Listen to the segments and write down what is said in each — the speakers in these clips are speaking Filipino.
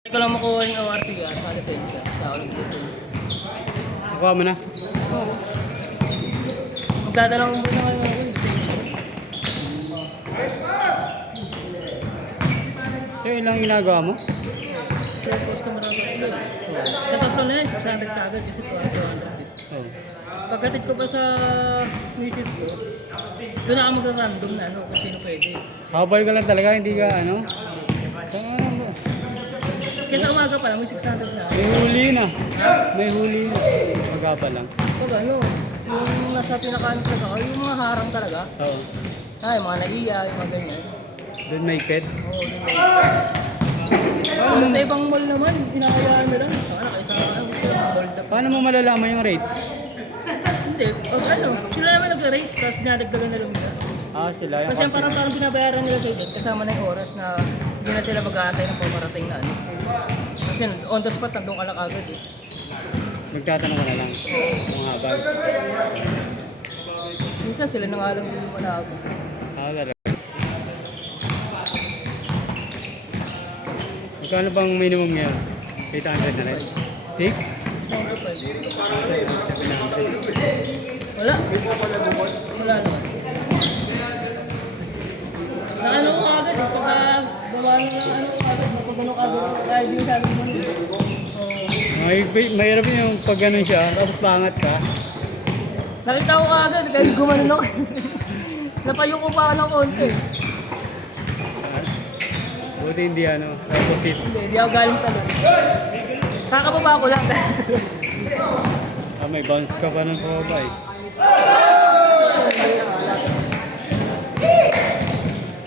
Hindi ko lang makuha yung ORCR sa lisensya sa Olympus. Nakuha mo na? Oo. Magdadalang mo na ngayon ako lisensya. So, ilang ginagawa mo? Kaya customer ako ito. Sa tatlo na yun, 600 kagad kasi 200 din. Oh. Pagkatid ko pa sa misis ko, doon ako magra-random na kung sino pwede. Habal ka lang talaga, hindi ka ano? Ano? Kaya sa umaga pa lang, may 600 na. May huli na. May huli na. Magapa lang. Pag ano, yung nasa pinakaano talaga, o yung mga harang talaga, Oo. ay, mga naiya, yung mga ganyan. Doon may pet. Oo, sa ibang mall naman, hinahayaan nila. Ano, kaysa gusto yung mall na. Paano mo malalaman yung rate? Hindi, pag ano, sila naman nag-rate, tapos dinadagdagan na lang nila. Ah, sila yung Kasi parang binabayaran nila sa'yo doon, kasama na yung oras na hindi na sila mag-aantay ng pamarating na ano. Kasi on the spot, nandun ka lang agad eh. Magtatanong ka na lang. Kung habal. Minsan sila na nga lang yung malabo. Ah, talaga. Magkano bang minimum ngayon? 800 na rin? 6? Isang ko pa. Wala. Wala naman. Naano ko agad eh, pagka gawa ng ano ko agad, mapagano ka agad, kaya di sabi mo nito. Mahirap yung pag ganun siya, tapos pangat ka. Nakita ko agad, kahit gumanon ako. Napayo ko pa ako ng konti. Buti hindi ano, opposite. Hindi ako galing talon. Kakababa ko lang. Ah, may bounce ka pa ng pababa eh.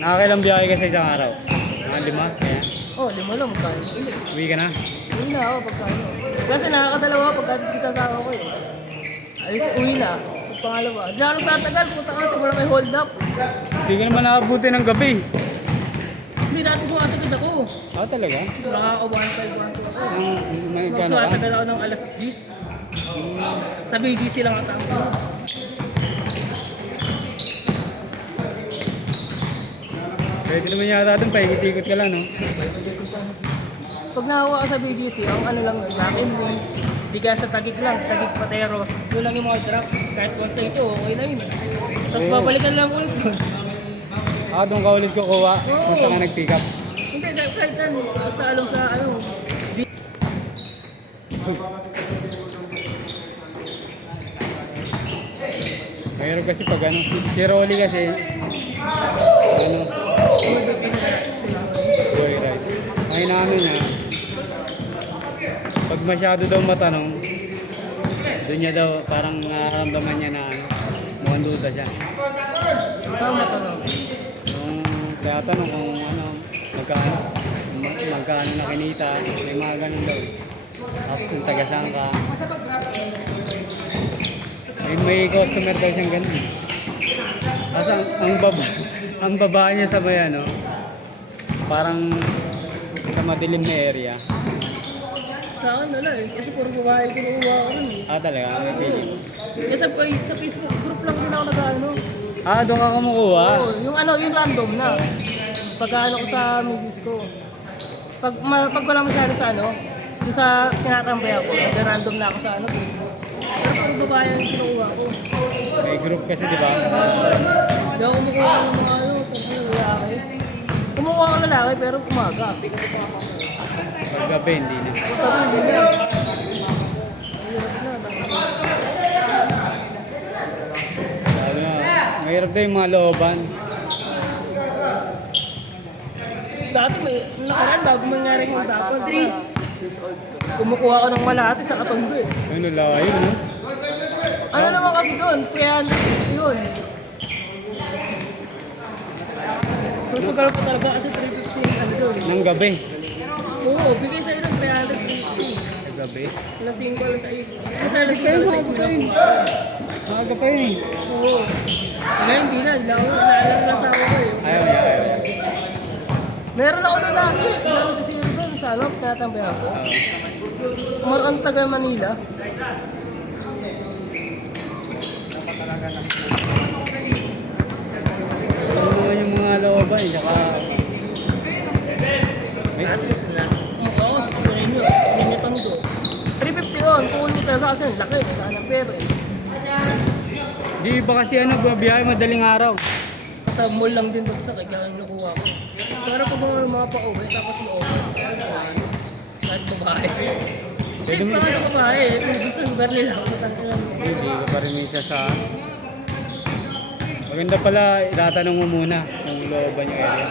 Nakakailang biyahe ka sa isang araw? Mga 5? Kaya? Oh, 5 lang magkano. Hindi. Uwi ka na? Uwi na ako pagkano. Kasi nakakadalawa pagkatid ko sa asawa ko eh. Alis, uwi na. Pangalawa. Diyan ako tatagal, punta ka sa wala may hold up. Hindi ka naman nakabuti ng gabi. Hindi dati sumasagad ako. Ah, talaga? Nakaka-1.5, 1.2 ako. May gano'n ka? Magsuwasagal ako ng alas 10. Sa BGC lang ang tao. Pwede naman yata doon, paikot-ikot ka lang, no? Pag nahawa ka sa BGC, ang ano lang yun, namin yung bigas sa Tagig lang, Tagig Pateros. Yun lang yung mga drop. Kahit 1.2, okay na yun. Tapos Oo. babalikan lang ulit doon. Ah, doon ka ulit kukuha kung saan ka nag-pick up. Hindi, kahit saan. Basta along sa ano. Mayroon kasi pag ano, si Rolly kasi, ano, boy ride. Ay namin na, pag masyado daw matanong, doon niya daw parang nararamdaman niya na ano, mukhang duda siya. Tama tanong. Yung kaya tanong kung ano, magkano na kinita, may mga ganun daw. Tapos yung tagasang ka. May customer daw siyang ganun. Kasi ang baba niya sa may ano, parang sa madilim na area. Sa akin wala eh. Kasi puro babae kinuha ko nun eh. Ah, talaga? May feeling. Kasi sa Facebook group lang din ako nag-ano. Ah, doon ka kumukuha? Oo, yung ano, yung random na. Pag-ano ko sa misis ko. Pag wala masyado sa ano, yung sa tinatambay ako, nag-random na ako sa ano, Facebook. Pero puro babae ang kinuha ko. May group kasi, di ba? Hindi ako kumukuha ng mga ano, kung lalaki. Kumukuha ko lalaki pero umaga. Paggabi, hindi na. Sabi hindi na. Sabi nga, mahirap daw yung mga looban. Dati may nakaraan bago mangyari yung tapos. Kumukuha ko ng malati sa katondo eh. Ano, layo, no? Ano naman kasi doon? Kaya yun. Susugal ko talaga kasi 350 ano doon. Nang gabi. Oo, bigay sa'yo ng 350. Gabi? Alas 5, alas 6. Kasi alas 5, alas 6 mo Maaga pa yun eh. Oo. Ngayon hindi na. Naalam na sa ako ko eh. Ayaw niya, ayaw niya. Meron ako na dati. Meron sa sino doon. Sa ano, tinatambay ako. Ang taga Manila. Ano naman yung mga looban eh, tsaka... At least na. Oo, kasi ang laki, wala na pera. Di ba kasi bumabiyahe madaling araw. Sa mall lang din doon sa kanya ang nakuha ko. Pero pag mga pa-uwi, tapos ma-over, kahit babae. Safe pa nga sa babae, kung gusto ng lugar nila, matangin lang. Hindi ka pa rin isa sa... Maganda pala, itatanong mo muna kung looban yung area.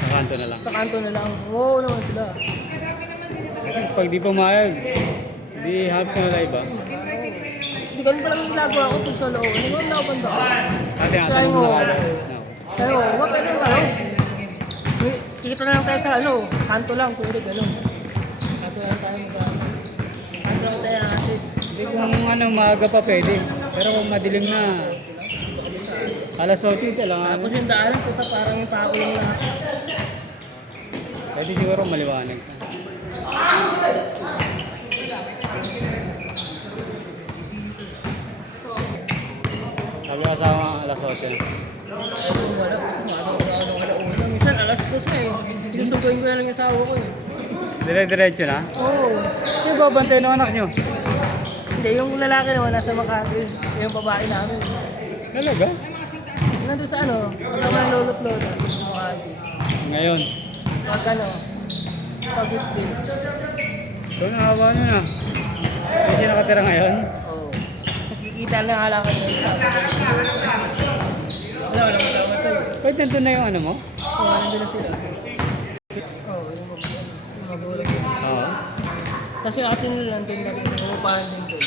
Sa kanto na lang. Sa kanto na lang. Oo naman sila. Kasi pag di pumayag, di hanap ka na iba. Hindi ganun pa lang yung ginagawa ko pag sa loob. Ano ang laban ba? At tinatanong mo na kagad. No. Pero, wag pwede yung kikita na lang tayo sa kanto lang, pwede gano'n. Kanto lang tayo kanto lang tayo natin. Hindi kung maaga pa pwede. Pero kung madilim na, alas 8 lang. Tapos yung daanan, puta parang yung tao lang lahat. Pwede siguro maliwanag. Sabi ka sa alas 8 na. Wala. Minsan alas 2 na eh. Sinusuguin ko na lang yung asawa ko eh. Dire-diretso na? Oo. Sino ba bantay ng anak nyo? Hindi, yung lalaki naman nasa Makati. Yung babae namin. Talaga? Nandun sa kasama ng lolo't lola. Makati. Ngayon. Pag pag weekdays. So nakawa nyo na. Hindi siya nakatira ngayon? Oo. Nakikita lang halakan nila. Wala kasama tayo. Pwede nandun na yung mo? Oo, nandun na sila. Oo, yung magulang. Oo. Kasi atin nila nandun na rin. Yung upahan din doon.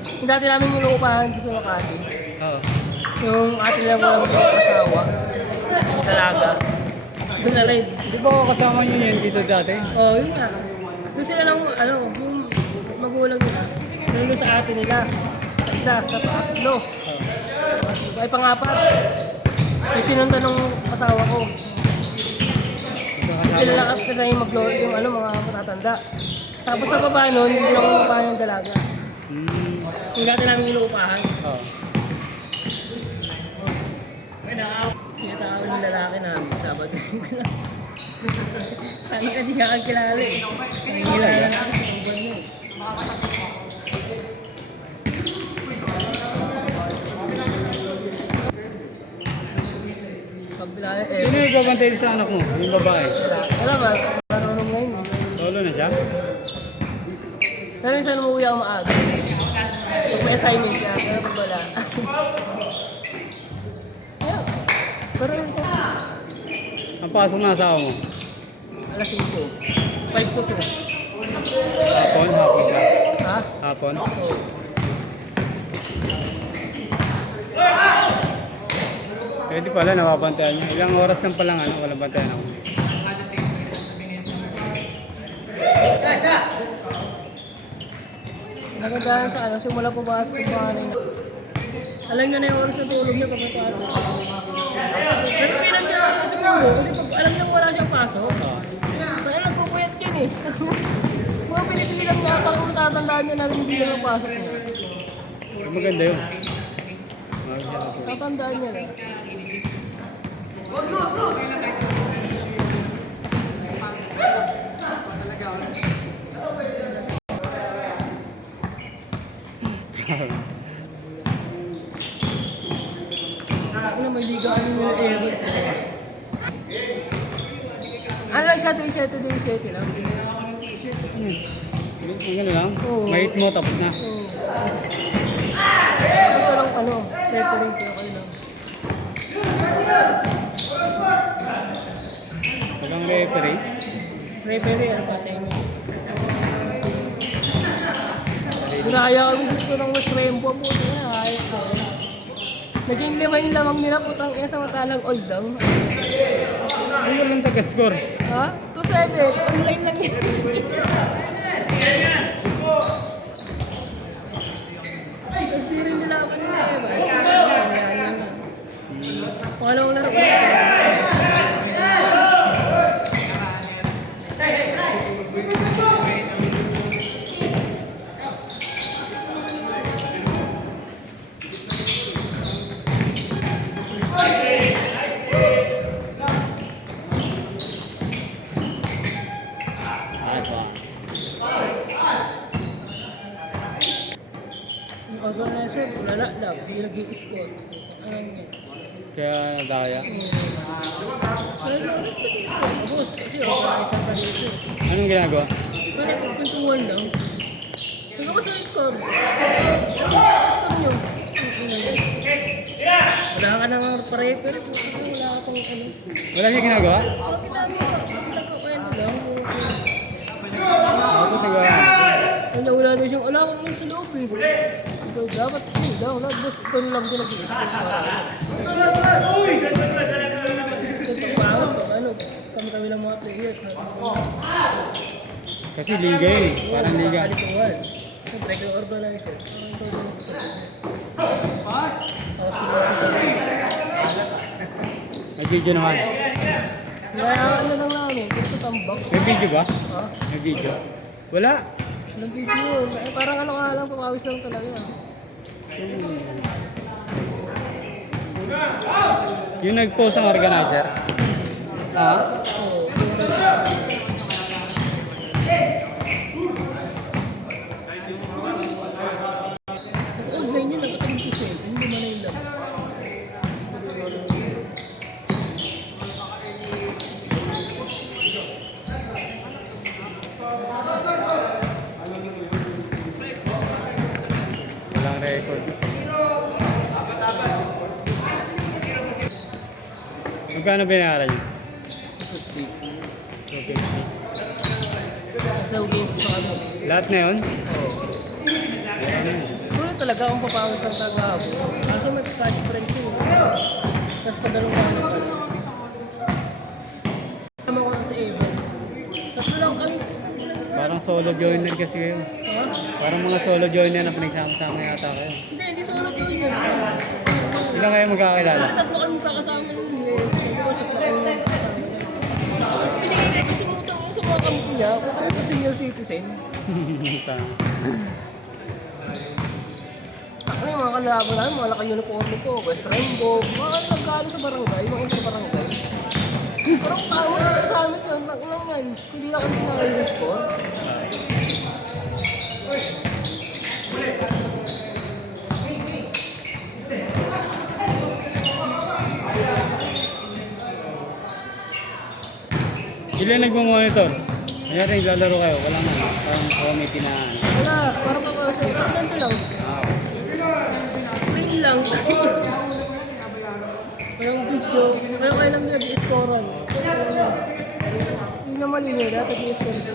Yung dati namin yung upahan din sa Makati. Oo. Yung atin lang walang asawa. Talaga. Doon na rin. Di ba kasama nyo yan dito dati? Oo, yun nga. Doon sila lang, yung magulang nila. Doon sa atin nila. Sa isa, sa pangatlo. Ay pangapat. May sinundan ng asawa ko. Sila lang after na yung mag-load yung mga matatanda. Tapos sa baba nun, hindi lang umupahan ng dalaga. Yung dati namin inuupahan. Oo. Tinatawag yung lalaki namin, Sabado. Kami ka di ka kilala eh. Kilala na ako sa uban nyo eh. Pagbilala eh. Sino yung babantay sa anak mo? Yung babae? Wala ba? Marunong ngayon eh. Solo na siya? Pero minsan umuwi ako maaga. Pag may assignment siya, pero pag wala. Yeah. Pero yun po. Ang pasok na asawa mo? Alas 5. 5 to 2. Hapon? Hapon siya? Ha? Hapon? Oo. Pwede pala, nababantayan niya. Ilang oras lang palang walang bantayan ako. Nagandahan sa simula pumasok yung pangalan niya. Alam niya na yung oras na tulog niya pag napasok. Pero pinagyan ako sa ulo kasi pag alam niya wala siyang pasok. Kaya nagpupuyat yun eh. Mga pinipilang niya pag tatandaan niya na hindi niya napasok niya. Maganda yun. Tatandaan niya na. Ano may ligaan yung Eros. Ano lang siya, day 7 lang. Ang gano'n lang? Oo. Mahit mo, tapos na. Oo. Gusto lang referring ko kayo lang. Walang referee. Referee, ano pa sa inyo? Ginaya kami gusto ng mas rempo po niya. Ayos ko. Naging 5 yung lamang nila, putang ina samantalang all down. Ano lang taga-score? Ha? 2-7, online lang yun. Tapos di rin nila ako nila eh. Pangalawang laro ko. organizer, wala lang, hindi nag-i-score. Ano niya? Kaya daya. Wala lang, nag-i-score, boss, kasi organizer pa dito. Anong ginagawa? Wala, kwentuhan lang. Sabi ko sa score. Score nyo. Wala ka nang pare-pare, wala ka pang ano. Wala siya ginagawa? Nagkakwento lang. Ako taga. Wala na siyang alam mo sa loob eh. Ikaw dapat yun lang. Boss, ikaw lang din nag-i-score. Ano, kami lang mga players. Kasi liga eh. Parang liga. Kalituhan. Siyempre, ikaw organizer. May video naman. Kaya ano lang namin, gusto tambak. May video ba? Ha? May video? Wala. Walang video. Eh, parang ano ka lang, pumawis lang talaga. Yung nag-post ang organizer? Ha? Oo. Online yun, nakatagin ko siya. Hindi man na lang. Walang record. Magkano binayaran niyo? Okay. Daw games sa ano. Lahat na yun? Oo. Siguro talaga akong papawis ang taga-abo. Kasi may cash price yun. Tapos padalong sa ano pala. Tama ko lang sa events. Tatlo lang kami. Parang solo joiner kasi kayo. Ha? Parang mga solo joiner na pinagsama-sama yata kayo. Hindi solo ko yun. Ilan kayo magkakilala? Kasi tatlo kami kakasama nun eh. Sabi ko sa plano lang kasama. Tapos pinigay ko kasi mutang yun sa mga kampo niya. Kung kami pa senior citizen. Ako yung mga kalaban namin, mga naka-uniforme ko, West Rainbow, mga nagkano sa barangay, mga sa barangay. Parang tama na sa amin yun, lang yan. Hindi na kami sinakay yung score. Ilan nagmamonitor? Kanyari, lalaro kayo. Walang parang committee na ano. Wala, parang kakasa, ganito lang. Ah, Print lang. Walang video, kaya lang nag-i-scorean. Hindi naman yun eh, dapat i-score ko.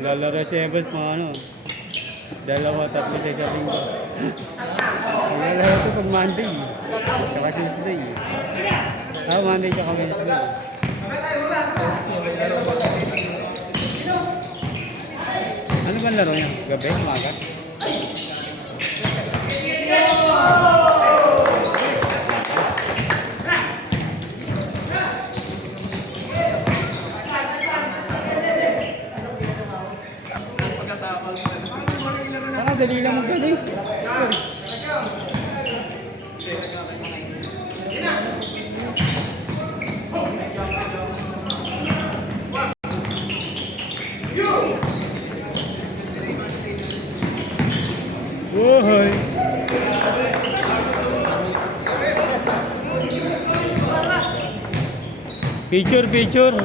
Lalaro si Evans mga ano. Dalawa, tatlo sa isang linggo. Lalaro ito pag Monday. Tsaka Tuesday. Ah, Monday tsaka Wednesday. Ano ba laro niya? Gabi? Umaga? Saka dali lang magaling. Wohoy! Picture, picture!